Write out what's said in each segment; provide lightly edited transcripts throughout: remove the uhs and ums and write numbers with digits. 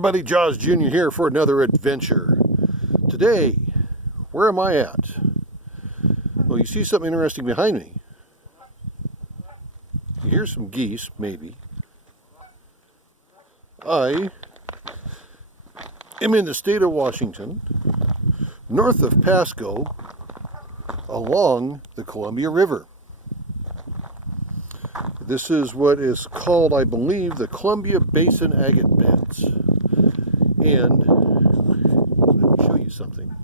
everybody, Jaws Jr. here for another adventure. Today, where am I at? Well, you see something interesting behind me. You hear some geese, maybe. I am in the state of Washington, north of Pasco, along the Columbia River. This is what is called, I believe, the Columbia Basin Agate Beds. And let me show you something.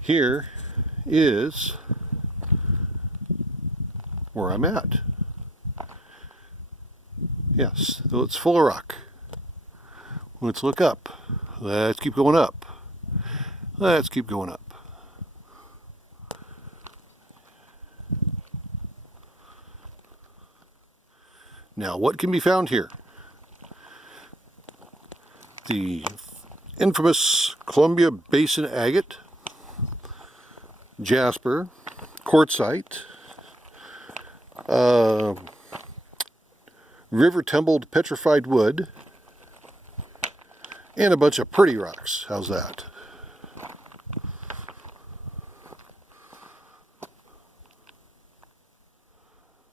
Here is where I'm at. Yes, so it's full of rock. Let's look up. Let's keep going up. Let's keep going up. Now, what can be found here? The infamous Columbia Basin Agate, jasper, quartzite, river tumbled petrified wood, and a bunch of pretty rocks. How's that?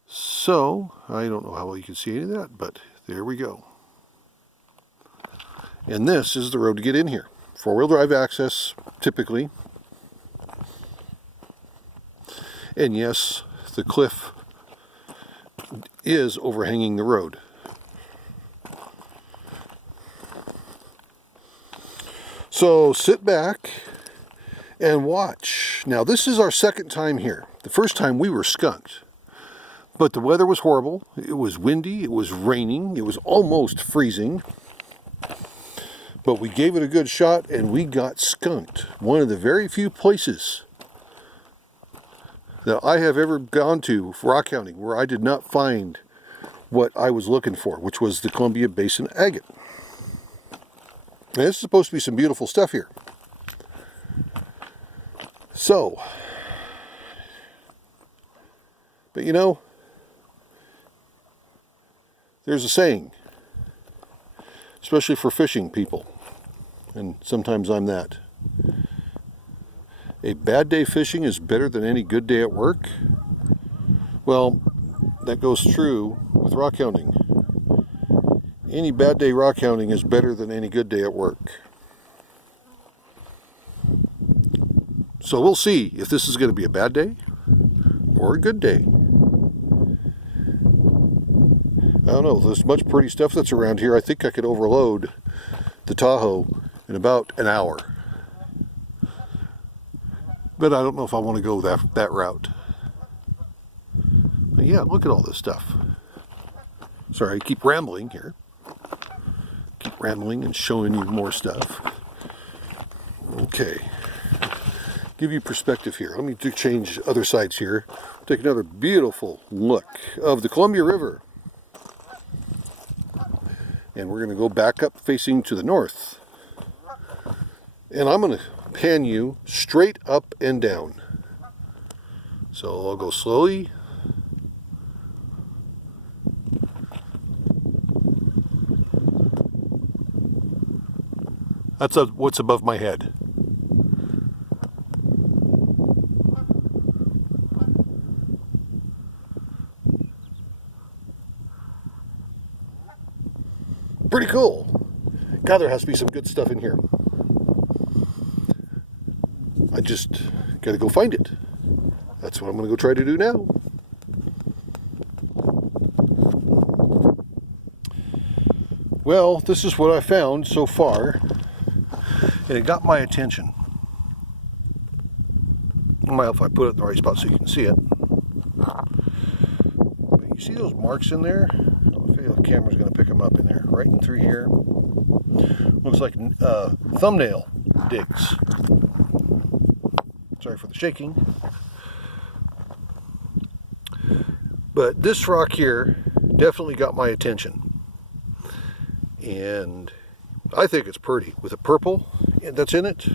So, I don't know how well you can see any of that, but there we go. And this is the road to get in here. Four-wheel drive access, typically. And yes, the cliff is overhanging the road. So, sit back and watch. Now, this is our second time here. The first time we were skunked. But the weather was horrible. It was windy, it was raining, it was almost freezing. But we gave it a good shot and we got skunked. One of the very few places that I have ever gone to for rock hounding where I did not find what I was looking for, which was the Columbia Basin Agate. And this is supposed to be some beautiful stuff here. So, but you know, there's a saying, especially for fishing people, and sometimes I'm that. A bad day fishing is better than any good day at work. Well, that goes true with rock hounding. Any bad day rock hounding is better than any good day at work. So we'll see if this is going to be a bad day or a good day. I don't know, there's much pretty stuff that's around here. I think I could overload the Tahoe in about an hour. But I don't know if I want to go that route. But yeah, look at all this stuff. Sorry, I keep rambling here. Keep rambling and showing you more stuff. Okay. Give you perspective here. Let me change other sides here. Take another beautiful look of the Columbia River. And we're going to go back up facing to the north. And I'm going to pan you straight up and down. So I'll go slowly. That's what's above my head. Pretty cool. God, there has to be some good stuff in here. I just gotta go find it. That's what I'm gonna go try to do now. Well, this is what I found so far, and it got my attention. It might help if I put it in the right spot so you can see it. But you see those marks in there? I feel the camera's going to pick them up in there. Right in through here. Looks like thumbnail digs. Sorry for the shaking. But this rock here definitely got my attention. And I think it's pretty. With the purple that's in it.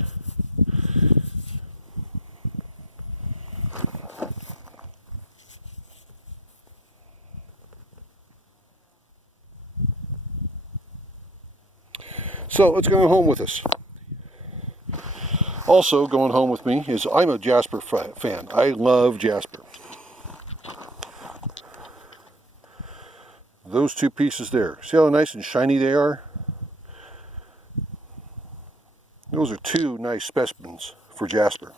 So let's go home with us. Also going home with me is I'm a jasper fan. I love jasper. Those two pieces there. See how nice and shiny they are? Those are two nice specimens for jasper.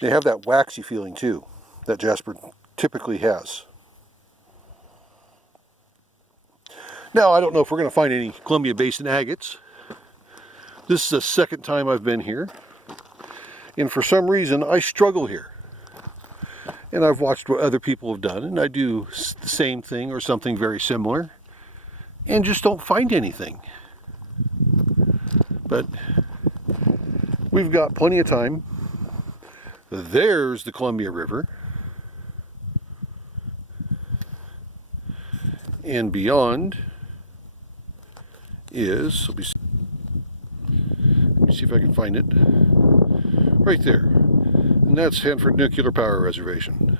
They have that waxy feeling too that jasper typically has. Now, I don't know if we're going to find any Columbia Basin agates. This is the second time I've been here. And for some reason, I struggle here. And I've watched what other people have done, and I do the same thing or something very similar, and just don't find anything. But we've got plenty of time. There's the Columbia River. And beyond is, let me see if I can find it, right there. And that's Hanford Nuclear Power Reservation.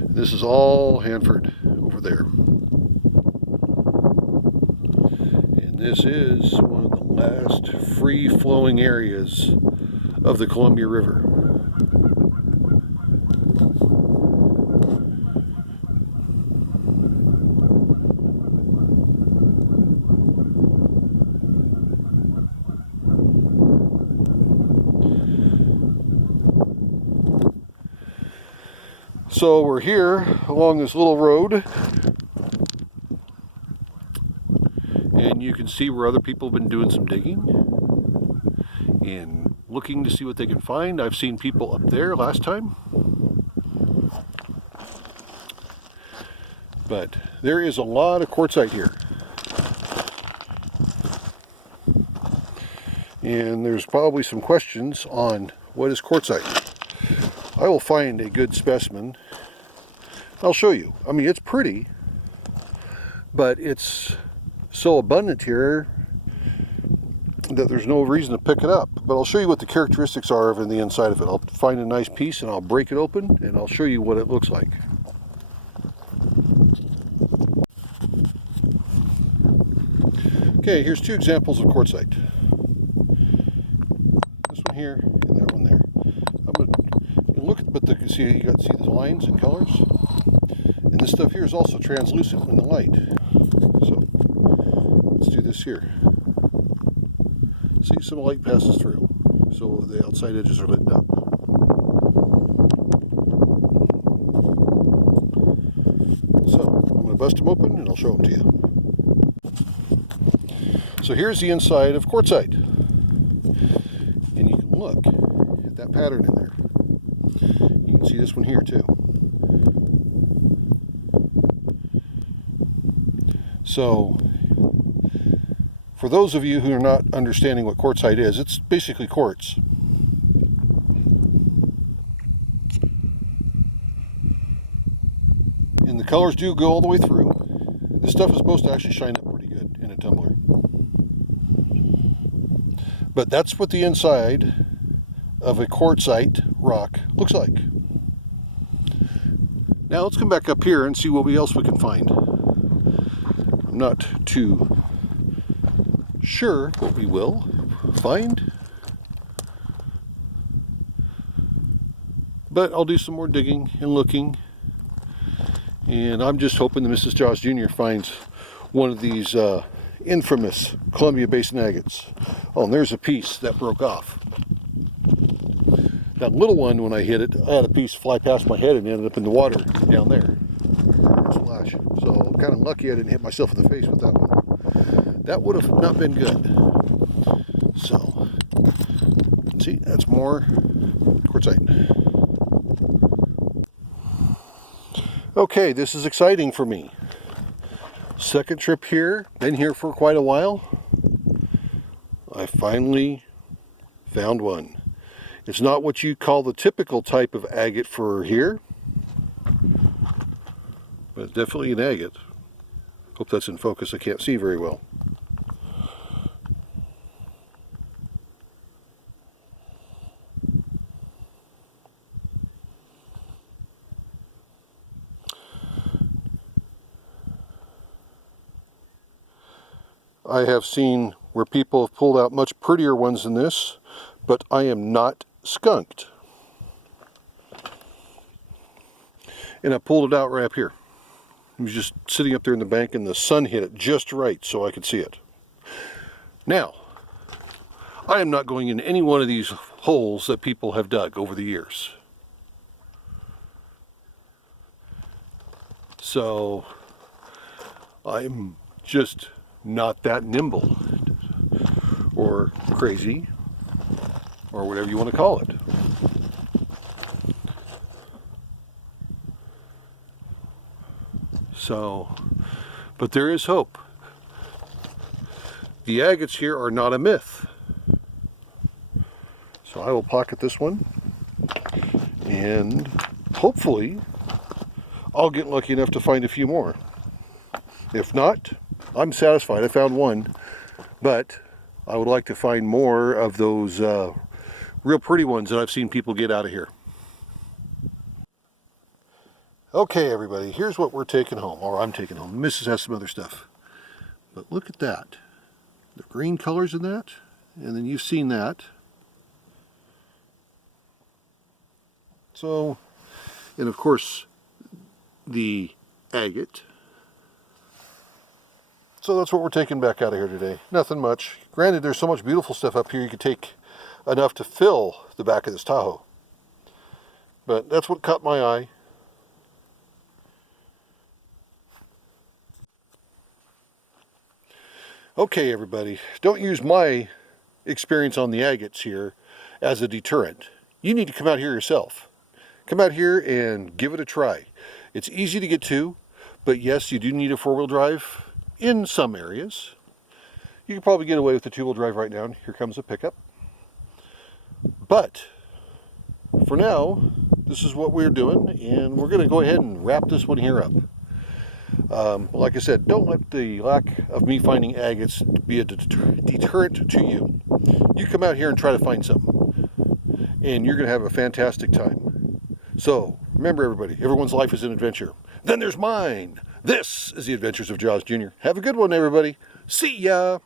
This is all Hanford over there. And this is one of the last free-flowing areas of the Columbia River. So we're here along this little road, and you can see where other people have been doing some digging and looking to see what they can find. I've seen people up there last time, but there is a lot of quartzite here, and there's probably some questions on what is quartzite. I will find a good specimen. I'll show you. I mean, it's pretty, but it's so abundant here that there's no reason to pick it up. But I'll show you what the characteristics are of the inside of it. I'll find a nice piece and I'll break it open and I'll show you what it looks like. Okay, here's two examples of quartzite. This one here and that one there. I'm gonna look at, but see you got to see the lines and colors. And this stuff here is also translucent in the light. So let's do this here. See, some light passes through, so the outside edges are lit up. So I'm going to bust them open and I'll show them to you. So here's the inside of quartzite. And you can look at that pattern in there. You can see this one here too. So, for those of you who are not understanding what quartzite is, it's basically quartz. And the colors do go all the way through. This stuff is supposed to actually shine up pretty good in a tumbler. But that's what the inside of a quartzite rock looks like. Now let's come back up here and see what else we can find. I'm not too sure what we will find, but I'll do some more digging and looking, and I'm just hoping that Mrs. Jaws Jr. finds one of these infamous Columbia Basin agates. Oh, and there's a piece that broke off. That little one, when I hit it, I had a piece fly past my head and ended up in the water down there. Splash. So I'm kind of lucky I didn't hit myself in the face with that one. That would have not been good. So, see, that's more quartzite. Okay, this is exciting for me. Second trip here, been here for quite a while. I finally found one. It's not what you call the typical type of agate for here, but it's definitely an agate. Hope that's in focus. I can't see very well. I have seen where people have pulled out much prettier ones than this, but I am not skunked. And I pulled it out right up here. It was just sitting up there in the bank and the sun hit it just right so I could see it. Now, I am not going in any one of these holes that people have dug over the years. So, I'm just not that nimble or crazy or whatever you want to call it. So, but there is hope. The agates here are not a myth. So I will pocket this one, and hopefully I'll get lucky enough to find a few more. If not, I'm satisfied. I found one, but I would like to find more of those real pretty ones that I've seen people get out of here. Okay, everybody, here's what we're taking home, or I'm taking home. The missus has some other stuff. But look at that. The green colors in that, and then you've seen that. So, and of course, the agate. So that's what we're taking back out of here today. Nothing much. Granted, there's so much beautiful stuff up here, you could take enough to fill the back of this Tahoe. But that's what caught my eye. Okay, everybody, don't use my experience on the agates here as a deterrent. You need to come out here yourself. Come out here and give it a try. It's easy to get to, but yes, you do need a four-wheel drive in some areas. You can probably get away with the two-wheel drive right now. Here comes a pickup. But for now, this is what we're doing, and we're going to go ahead and wrap this one here up. Like I said, don't let the lack of me finding agates be a deterrent to you. You come out here and try to find something, and you're going to have a fantastic time. So, remember everybody, everyone's life is an adventure. Then there's mine. This is the Adventures of Jaws Jr. Have a good one, everybody. See ya!